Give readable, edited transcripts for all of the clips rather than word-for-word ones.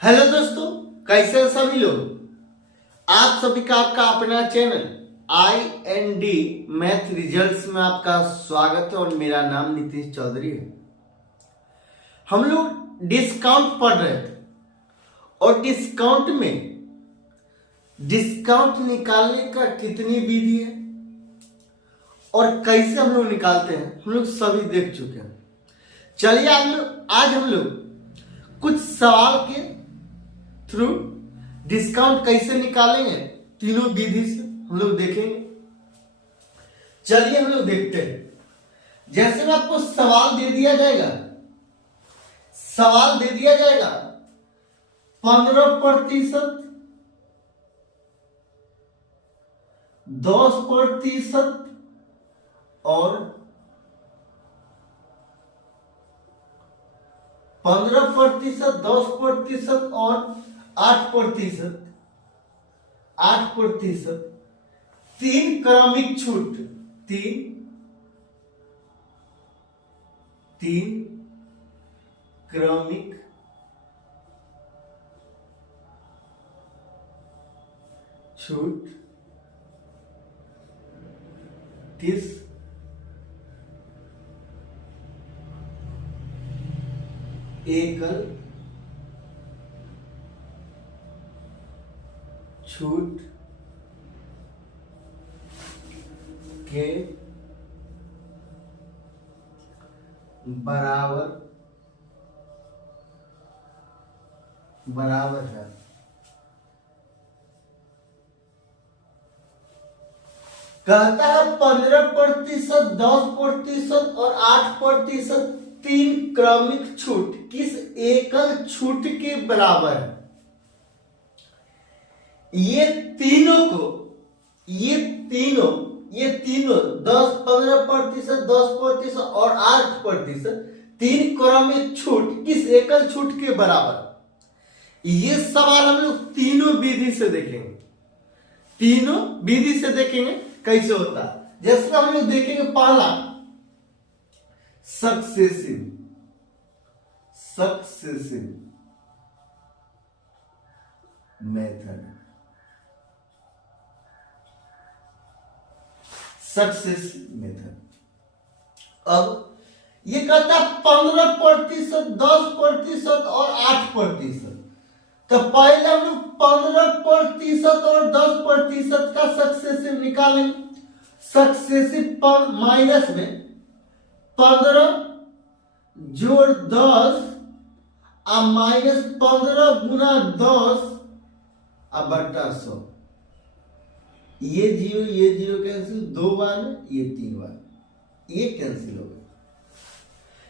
Hello दोस्तों, कैसे हैं सभी लोग। आप सभी का आपका अपना चैनल IND मैथ रिजल्ट्स में आपका स्वागत है और मेरा नाम नीतीश चौधरी है। हम लोग डिस्काउंट पढ़ रहे थे और डिस्काउंट में डिस्काउंट निकालने का कितनी विधि है और कैसे हम लोग निकालते हैं हम लोग सभी देख चुके हैं। चलिए आज हम लोग कुछ सवाल के थ्रू डिस्काउंट कैसे निकालेंगे तीनों विधि से हम लोग देखेंगे। चलिए हम लोग देखते हैं। जैसे में आपको सवाल दे दिया जाएगा 15%, 10% और 15%, 10% और 8%, तीन क्रमिक छूट, तीन क्रमिक छूट किस एकल छूट के बराबर है। कहता है 15%, 10% और 8% तीन क्रमिक छूट किस एकल छूट के बराबर है। ये तीनों 10, 15%, 10% और 8% तीन क्रमिक छूट किस एकल छूट के बराबर। ये सवाल हम लोग तीनों विधि से देखेंगे कैसे होता है। जैसे हम लोग देखेंगे पहला सक्सेसिव मेथड, अब ये कहता है 15%, 10% और 8%। तो पहले हम लोग 15% और 10% का सक्सेसिव निकालेंगे। सक्सेसिव माइनस में 15 जोड़ 10 और माइनस 15 गुना 10 और बट्टा 100। ये जीरो कैंसिल, 2 बार में ये 3 बार, ये कैंसिल हो गया।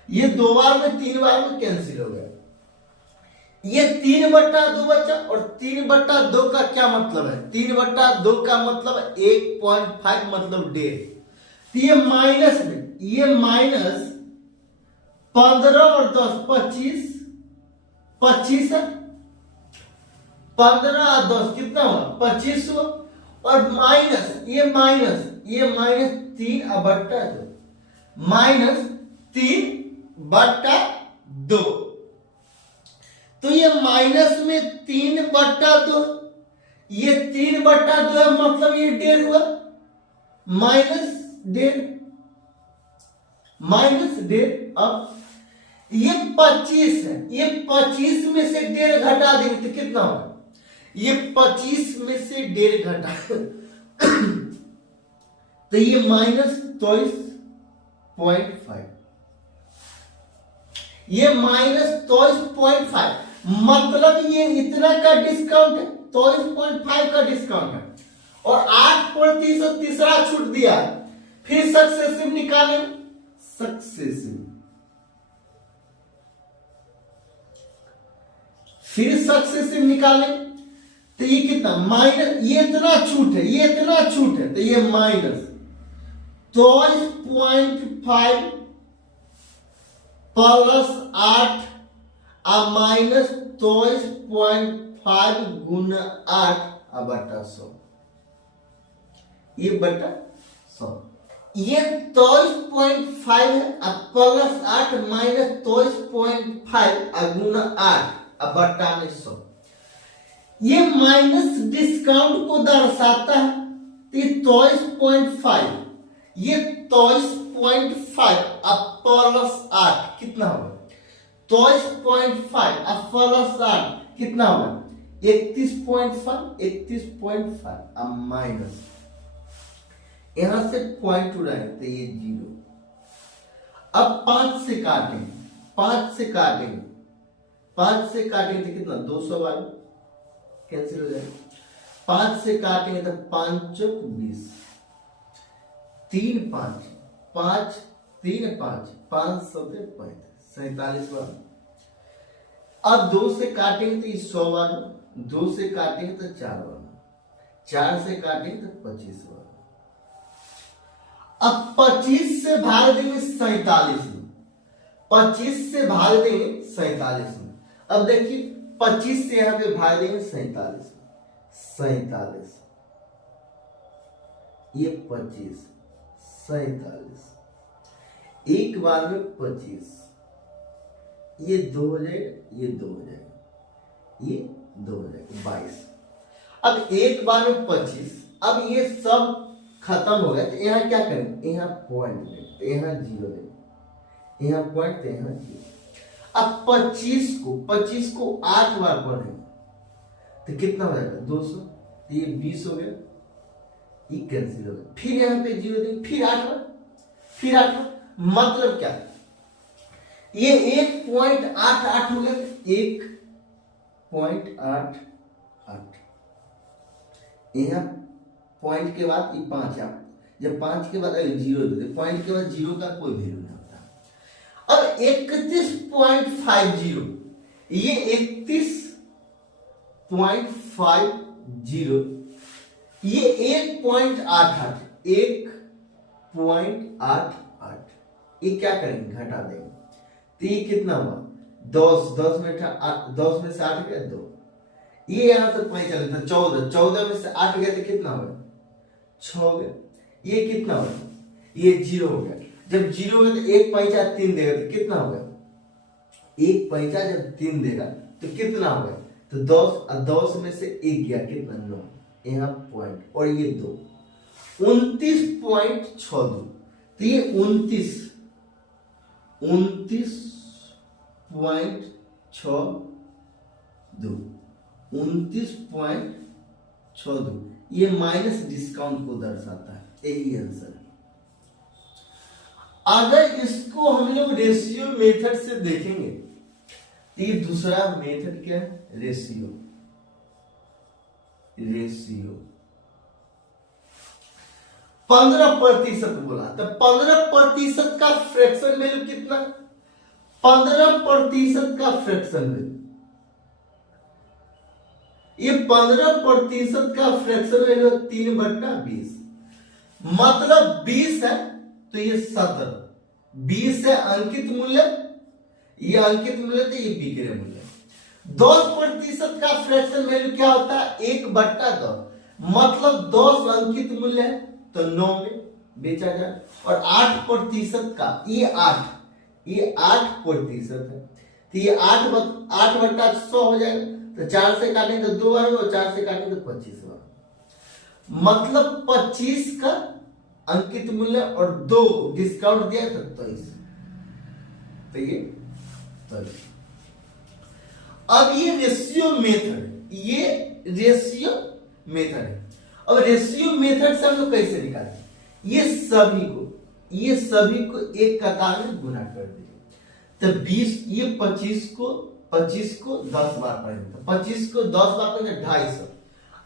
ये 2 बार में 3 बार में कैंसिल हो गया। ये 3/2 बचा और 3/2 का क्या मतलब है। 3/2 का मतलब 1.5 मतलब 1.5। तो ये माइनस में ये माइनस 15 और 10 25 है। 15 और 10 कितना हुआ 25 हुआ। और माइनस ये माइनस 3/2 माइनस 3/2। तो ये माइनस में 3/2, ये 3/2 है मतलब ये 1.5 हुआ। माइनस 1.5। अब ये 25 है, ये 25 में से 1.5 घटा देंगे तो कितना होगा। ये 25 में से 1.5 घटा तो ये -23.5, ये -23.5 मतलब ये इतना का डिस्काउंट है, 23.5 का डिस्काउंट है। और 8% तीसरा छूट दिया। फिर सक्सेसिव निकालें, तो ये कितना माइनस, ये इतना छूट है तो ये माइनस 23.5 प्लस 8 और माइनस 23.5 गुना 8 और बटा 100, ये बटा 100। ये 23.5 है प्लस 8 माइनस 23.5 गुना 8 अब बट्टा में 100। ये माइनस डिस्काउंट को दर्शाता है, तो ये 23.5, ये 23.5 अब प्लस 8 कितना होगा? 23.5 अब प्लस 8 कितना होगा? 31.5 अब माइनस, यहां से पॉइंट उड़ाए तो ये 0। अब 5 से काटेंगे, 5 से काटेंगे, 5 से काटेंगे तो कितना? 200 वाला कैंसिल हो जाएगा। 5 से काटेंगे तो 5 चौक 20, 3 5 5 3 5 5 7 47 वाला। अब 2 से काटेंगे तो 100 वाला, 2 से काटेंगे तो 4 वाला, 4 से काटेंगे तो 25 वाला। अब 25 से भाग देंगे 47 में, 25 से भाग देंगे 47 में। अब देखिए 25 से यहां पे भाग देंगे 47 में, 47 ये 25 47 एक बार में 25, ये 2 हो जाएगा, ये 2 हो जाएगा, ये 2 हो जाएगा 22। अब एक बार में 25, अब ये सब खत्म हो गया तो यहाँ क्या करेंगे? यहाँ पॉइंट देंगे, यहाँ 0 देंगे, यहाँ पॉइंट तो यहाँ 0। अब 25 को 8 बार पढ़ेंगे तो कितना हो जाएगा? 200, तो ये 20 हो गया, ये कैंसिल हो गया। फिर यहाँ पे 0 देंगे, फिर 8 बार, फिर 8 बार। मतलब क्या? ये 1.88 हो गया, 1.88। यहाँ पॉइंट के बाद ये 5 है, जब 5 के बाद अगर 0 दे दे, पॉइंट के बाद 0 का कोई वैल्यू नहीं होता। अब 31.50, ये 31.50, ये 1.88, 1.88, ये क्या करेंगे? घटा देंगे तो ये कितना हुआ? 10 में से 8 गया 2, ये यहां से 5 चले तो 14 में से 8 गया तो कितना होगा? 6 हो गया। ये कितना होगा? ये 0 हो गया। जब 0 हो गया तो 1 पैसा 3 देगा तो कितना होगा? 1 पैसा जब 3 देगा तो कितना होगा? तो 10 में से 1 गया कितना? 9, यहाँ पॉइंट, और ये 2 29.62, तो ये 29.62, ये माइनस डिस्काउंट को दर्शाता है, यही आंसर है। अगर इसको हम लोग रेशियो मेथड से देखेंगे तो ये दूसरा मेथड क्या है? रेशियो 15% बोला तो 15% का फ्रैक्शन वैल्यू कितना? 15% का फ्रैक्शन वैल्यू, ये 15% का फ्रैक्शन वैल्यू 3/20, मतलब 20 है तो ये 17, 20 है अंकित मूल्य, ये अंकित मूल्य तो ये विक्रय मूल्य। 10% का फ्रैक्शन वैल्यू क्या होता है? 1/10, मतलब 10 अंकित मूल्य है तो 9 में बेचा जाए। और 8% का, ये 8% है तो ये 8/100 हो जाएगा, तो 4 से काटेंगे तो 2 बार और 4 से काटेंगे तो 25 बार, मतलब 25 का अंकित मूल्य और 2 डिस्काउंट दिया तो 23, तो ये 23। अब ये रेशियो मेथड है। अब रेशियो मेथड से हम लोग कैसे निकालें? ये सभी को एक कतार में गुना कर दीजिए, तो 20, ये 25 को 10 बार पढ़ेंगे तो 25 को 10 बार पढ़ेंगे 250,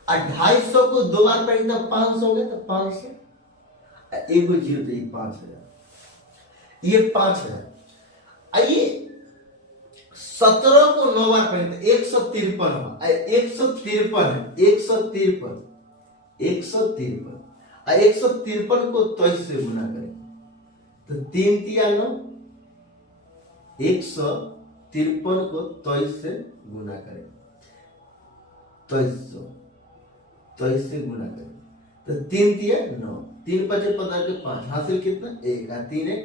और 250 को 2 बार पढ़ेंगे तो 500 हो गया, तो 500 एगो 0 तो ये 5000, ये 5000। आइए 17 को 9 बार पढ़ेंगे तो 153 हुआ, 153 को 23 से गुना करें तो 3 3 9, 153 को 23 से गुना करें, 23 से गुना करें तो 3 3 9, 3 5 15 के 5, हासिल कितना? 1, 3 1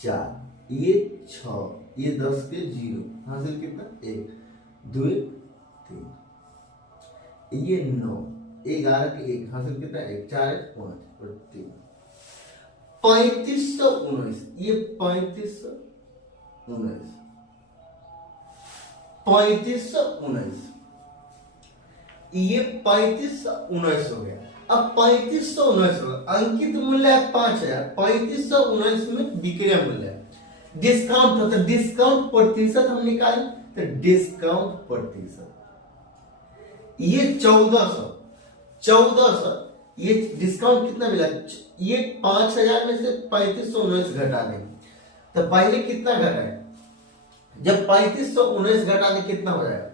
4, ये 6, ये 10 के 0, हासिल कितना? 1। 2 3, ये 9, 11 के 1 हासिल कितना 1, 4 5 और 3, 3519, ये 3519, 3519, ये 3519 हो गया। अब 3519 होगा, अंकित मूल्य है 5000, 3519 में विक्रय मूल्य है, डिस्काउंट होता है, डिस्काउंट प्रतिशत हम निकालें तो डिस्काउंट प्रतिशत ये 1400, ये डिस्काउंट कितना मिला, ये 5000 में से 3519 घटा देंगे तो पहले कितना घटा है, जब 3519 घटा दें कितना हो जाएगा,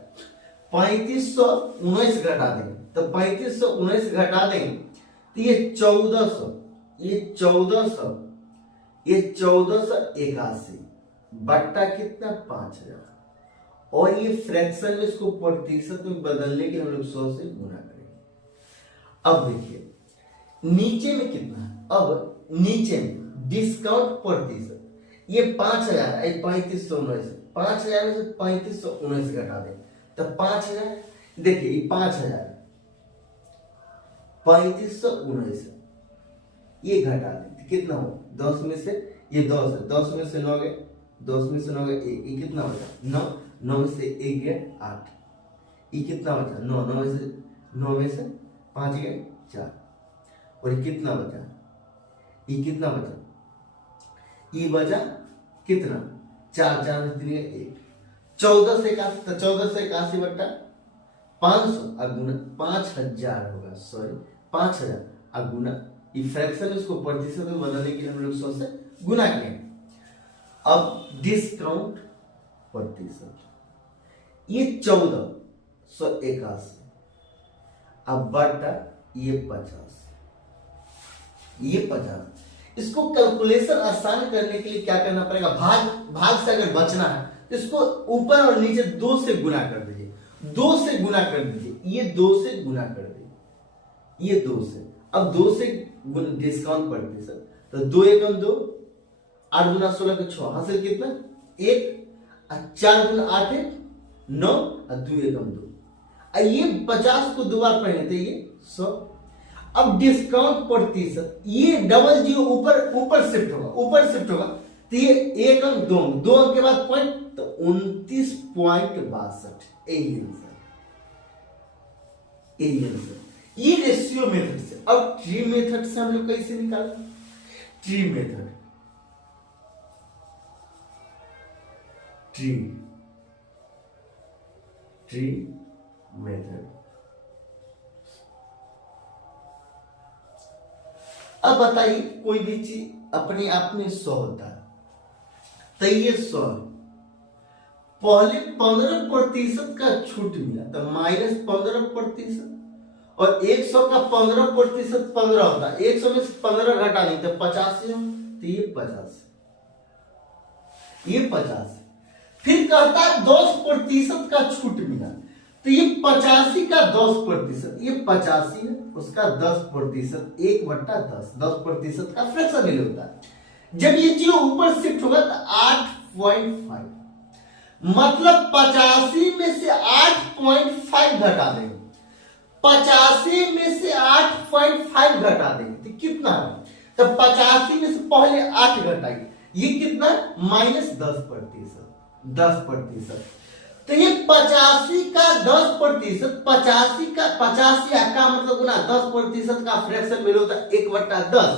3519 घटा देंगे तो 3519 घटा देंगे तो ये 1400, ये 1481 बट्टा कितना 5000, और ये फ्रैक्शन में इसको प्रतिशत में बदलने के हम लोग 100 से गुना करेंगे। अब देखिए नीचे में कितना है, अब नीचे में डिस्काउंट प्रतिशत ये 5000 है, 3519, 5000 में से 3519 घटा दें तो 5000, देखिए ये 5000 3519 ये घटा दें कितना हो, 10 में से ये 10 है, 10 में से 9 गए, 10 में से 9 गए 1, ये कितना बचा 9, 9 में से 1 गया 8, ये कितना बचा 9, 9 में से 5 गए 4, और ये कितना बचा, ये कितना बचा, ये बचा कितना 4, 4 में 3 1, 14 से 81, तो 14 से 81 बट्टा 500 अगुना 5000 होगा, सॉरी 5000 अगुना, ये फ्रैक्शन इसको प्रतिशत में बदलने के लिए हम लोग 100 से गुना किए। अब डिस्काउंट प्रतिशत ये 1481, अब बट्टा ये 50, ये 50, इसको कैलकुलेशन आसान करने के लिए क्या करना पड़ेगा, भाग से अगर बचना है तो इसको ऊपर और नीचे 2 से गुना कर दीजिए, 2 से गुना कर दीजिए, ये 2 से गुना कर दीजिए, ये 2 से, अब 2 से डिस्काउंट प्रतिशत तो 2 एकम 2, 8 गुना 16 के 6 हासिल कितना 1, 4 गुना 8 9 और 2 एकम 2, ये 50 को 2 बार पढ़े तो ये 100। अब डिस्काउंट प्रतिशत ये डबल जीरो ऊपर शिफ्ट होगा तो ये 1 अंक 2 अंक, 2 अंक के बाद पॉइंट तो 29.62, यही आंसर, ये रेशियो मेथड से। अब ट्री मेथड से हम लोग कैसे निकालें, ट्री मेथड, ट्री मेथड, अब बताइए कोई भी चीज अपने आप में 100 होता है तो ये 100 पहले 15% का छूट मिला तो -15%, और 100 का 15% 15 होता है, 100 में से 15 घटा नहीं तो 85 हो, तो ये 50, फिर कहता है 10% का छूट मिला तो ये 85 का 10%, ये 85 है उसका 10%, 1/10, 10% का फ्रैक्शन वैल्यू होता है। जब ये चीज ऊपर शिफ्ट होगा तो 8.5, मतलब 85 में से 8.5 घटा देंगे, 85 में से 8.5 घटा देंगे तो कितना है, तो 85 में से पहले 8 घटाइए, ये कितना -10%, तो ये 85 का 10%, 85 का मतलब गुना 10% का फ्रैक्शन वैल्यू होता है 1/10,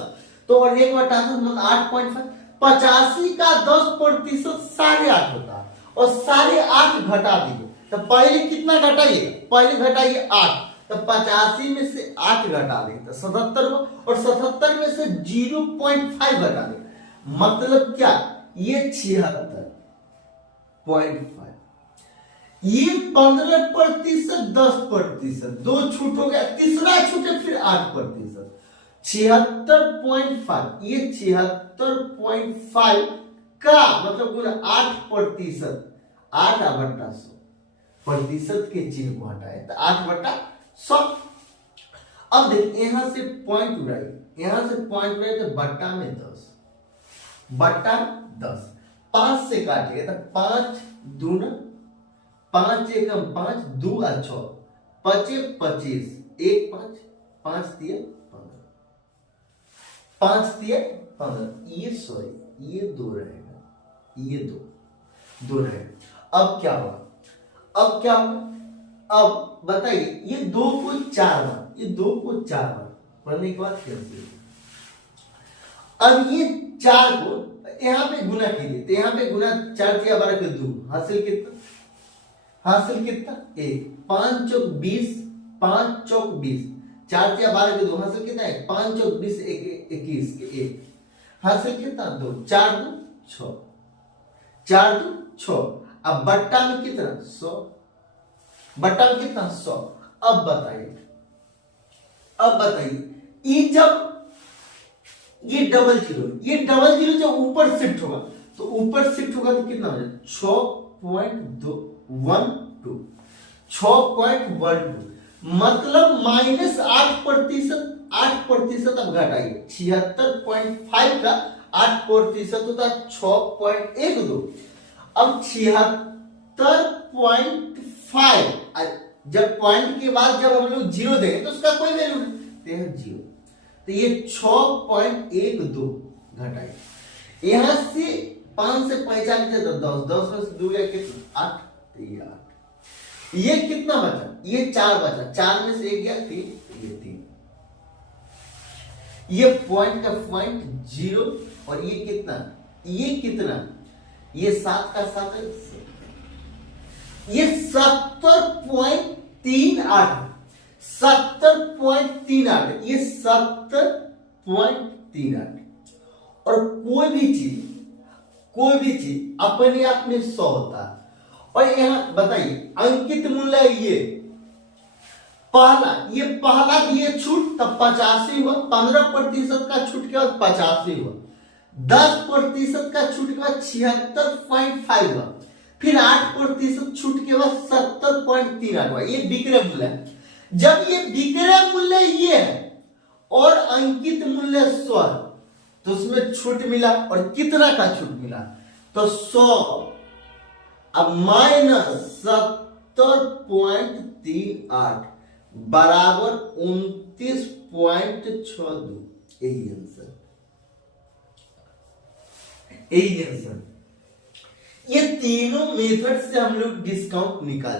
तो और 1/10 मतलब 8.5, 85 का 10% 8.5 होता है, और 8.5 घटा दीजिए तो पहले कितना घटाइए, पहले घटाइए 8, तो 85 में से 8 घटा देंगे तो 77 हो, और 77 में से 0.5 घटा देंगे मतलब क्या, ये 76.5, ये 15%, 10%, 2 छूट हो गया, तीसरा छूटे फिर 8%, 76.5, ये 76.5 का मतलब गुना 8%, 8/100 प्रतिशत के चिन्ह को हटाए तो 8/100। अब देखिए यहां से पॉइंट उड़ाइए, तो बट्टा में 10, 5 से काटिएगा तो 5 दूना 5 एकम 5, 2 और 6, 5 25, 1 5, 5 दिए 15, 5 दिए 15, ये सॉरी ये 2 रहेगा, ये 2 रहेगा। अब क्या होगा, अब बताइए ये 2 को 4 बार, ये 2 को 4 बार पढ़ने के बाद कैसे, अब ये 4 को यहां पे गुना कीजिए, तो यहां पे गुना 4 दिया 12 के 2, हासिल कितना 1, 5 चौक 20, 5 चौक 20, 4 दिया 12 के 2, हासिल कितना है 5 चौक 20, 21 के 1, हासिल कितना 2, 4 2 6, 4 2 6। अब बट्टा में कितना 100, बट्टा में कितना 100। अब बताइए ये जब ये डबल जीरो जब ऊपर शिफ्ट होगा तो कितना हो जाए 6.12, मतलब -8%, 8% अब घटाइए, 76.5 का 8% होता है 6.12। अब 76.5 जब पॉइंट के बाद जब हम लोग जीरो देंगे तो उसका कोई वैल्यू नहीं, जीरो, तो ये 6.12 घटाइए, यहां से 5 से 45 तो 10 में से 2 गया कितना 8, तो ये 8, ये कितना बचा, ये 4 बचा, 4 में से 1 गया 3, ये 3, ये पॉइंट का पॉइंट 0, और ये कितना, ये 7 का 7 है, ये 70.38, 70.38, ये 70.38। और कोई भी चीज अपने आप में 100 होता है। और यहां बताइए अंकित मूल्य ये पहला दिए छूट तब 85 हुआ, 15% का छूट के बाद 85 हुआ, 10% का छूट के बाद 76.5 हुआ, फिर 8% छूट के बाद 70.38 हुआ। ये विक्रय मूल्य है। जब ये विक्रय मूल्य ये है और अंकित मूल्य 100, तो उसमें छूट मिला, और कितना का छूट मिला, तो 100, अब -70.38 बराबर 29.62, यही आंसर। ये तीनों मेथड से हम लोग डिस्काउंट निकाल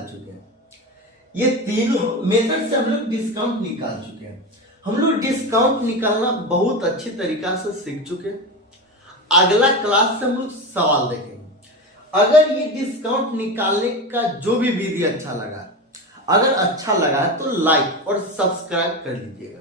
चुके हैं। हम लोग डिस्काउंट निकालना बहुत अच्छी तरीका से सीख चुके हैं। अगला क्लास से हम लोग सवाल देखेंगे। अगर ये डिस्काउंट निकालने का जो भी विधि अच्छा लगा, तो लाइक और सब्सक्राइब कर लीजिएगा।